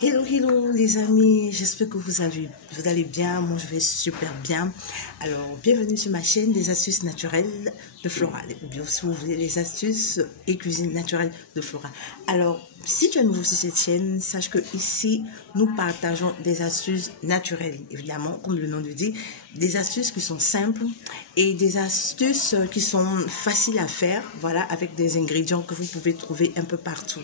Hello, hello les amis, j'espère que vous allez bien, moi je vais super bien. Alors, bienvenue sur ma chaîne des astuces naturelles de Flora, ou bien si vous voulez les astuces et cuisine naturelle de Flora. Alors, si tu es nouveau sur cette chaîne, sache que ici, nous partageons des astuces naturelles, évidemment, comme le nom le dit, des astuces qui sont simples et des astuces qui sont faciles à faire, voilà, avec des ingrédients que vous pouvez trouver un peu partout.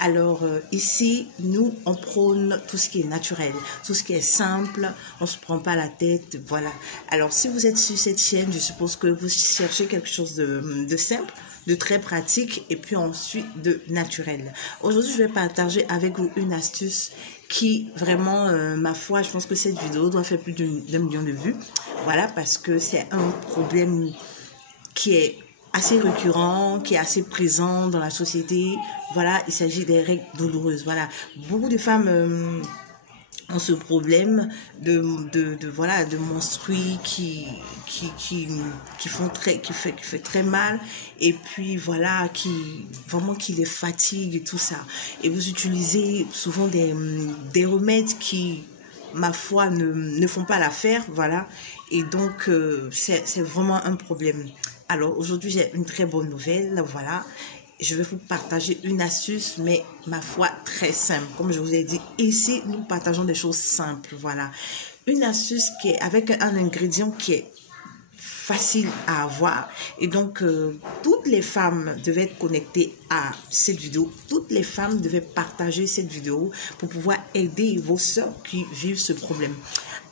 Alors, ici, nous, on prône tout ce qui est naturel, tout ce qui est simple, on ne se prend pas la tête, voilà. Alors, si vous êtes sur cette chaîne, je suppose que vous cherchez quelque chose de simple, de très pratique et puis ensuite de naturel. Aujourd'hui, je vais partager avec vous une astuce qui vraiment, ma foi, je pense que cette vidéo doit faire plus d'1 million de vues. Voilà, parce que c'est un problème qui est assez récurrent, qui est assez présent dans la société. Voilà, il s'agit des règles douloureuses. Voilà, beaucoup de femmes ont ce problème de menstrues qui fait très mal, et puis voilà, qui les fatigue et tout ça. Et vous utilisez souvent des remèdes qui, ma foi, ne font pas l'affaire, voilà. Et donc, c'est vraiment un problème. Alors, aujourd'hui, j'ai une très bonne nouvelle, voilà. Je vais vous partager une astuce, mais ma foi, très simple. Comme je vous ai dit, ici, nous partageons des choses simples, voilà. Une astuce qui est avec un ingrédient qui est facile à avoir. Et donc, toutes les femmes devaient être connectées à cette vidéo. Toutes les femmes devaient partager cette vidéo pour pouvoir aider vos sœurs qui vivent ce problème.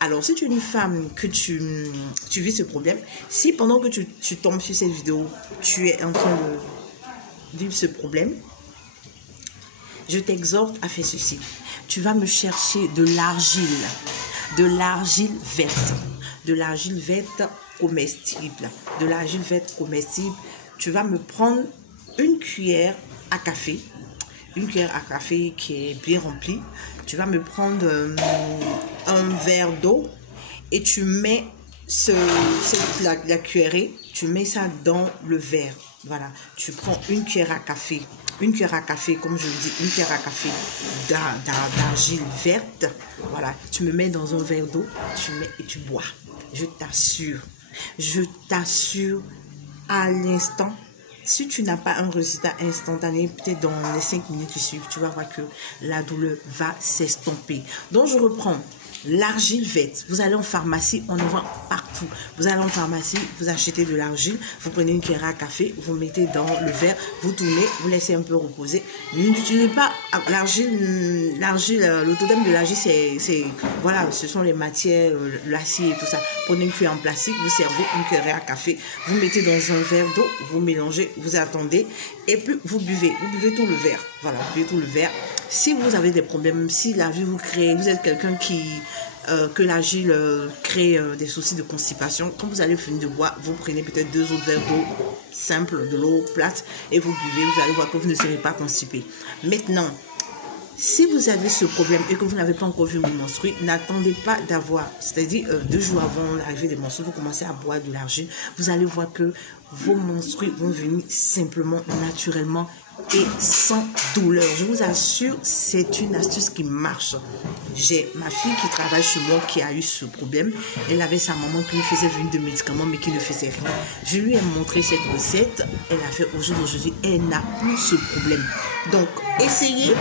Alors, si tu es une femme que tu vis ce problème, si pendant que tu tombes sur cette vidéo, tu es en train de vivre ce problème, je t'exhorte à faire ceci. Tu vas me chercher de l'argile verte, comestible, Tu vas me prendre une cuillère à café qui est bien remplie. Tu vas me prendre un verre d'eau et tu mets la cuillerée, tu mets ça dans le verre. Voilà, tu prends une cuillère à café, comme je le dis, une cuillère à café d'argile verte. Voilà, tu me mets dans un verre d'eau, tu mets et tu bois. Je t'assure, à l'instant, si tu n'as pas un résultat instantané, peut-être dans les 5 minutes qui suivent, tu vas voir que la douleur va s'estomper. Donc, je reprends. L'argile verte, vous allez en pharmacie, on en vend partout. Vous allez en pharmacie, vous achetez de l'argile, vous prenez une cuillère à café, vous mettez dans le verre, vous tournez, vous laissez un peu reposer. N'utilisez pas l'argile, le totem de l'argile, voilà, ce sont les matières, l'acier et tout ça. Prenez une cuillère en plastique, vous servez une cuillère à café, vous mettez dans un verre d'eau, vous mélangez, vous attendez, et puis vous buvez tout le verre. Voilà, vous buvez tout le verre. Si vous avez des problèmes, si l'argile vous êtes quelqu'un que l'argile crée des soucis de constipation, quand vous allez finir de boire, vous prenez peut-être 2 autres verres d'eau simple, de l'eau plate, et vous buvez, vous allez voir que vous ne serez pas constipé. Maintenant, si vous avez ce problème et que vous n'avez pas encore vu vos menstrues, n'attendez pas d'avoir, c'est-à-dire 2 jours avant l'arrivée des menstrues, vous commencez à boire de l'argile, vous allez voir que vos menstrues vont venir simplement, naturellement et sans douleur. Je vous assure, c'est une astuce qui marche. J'ai ma fille qui travaille chez moi qui a eu ce problème. Elle avait sa maman qui lui faisait venir de médicaments mais qui ne faisait rien. Je lui ai montré cette recette. Elle a fait aujourd'hui. Elle n'a plus ce problème. Donc, essayez,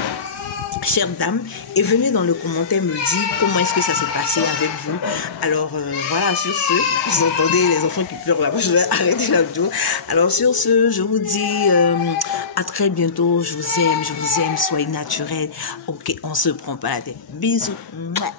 chère dame, et venez dans le commentaire me dire comment est-ce que ça s'est passé avec vous. Alors voilà, sur ce, vous entendez les enfants qui pleurent là-bas, je vais arrêter la vidéo. Alors sur ce, je vous dis à très bientôt. Je vous aime, soyez naturels. Ok, on se prend pas la tête. Bisous. Mouah.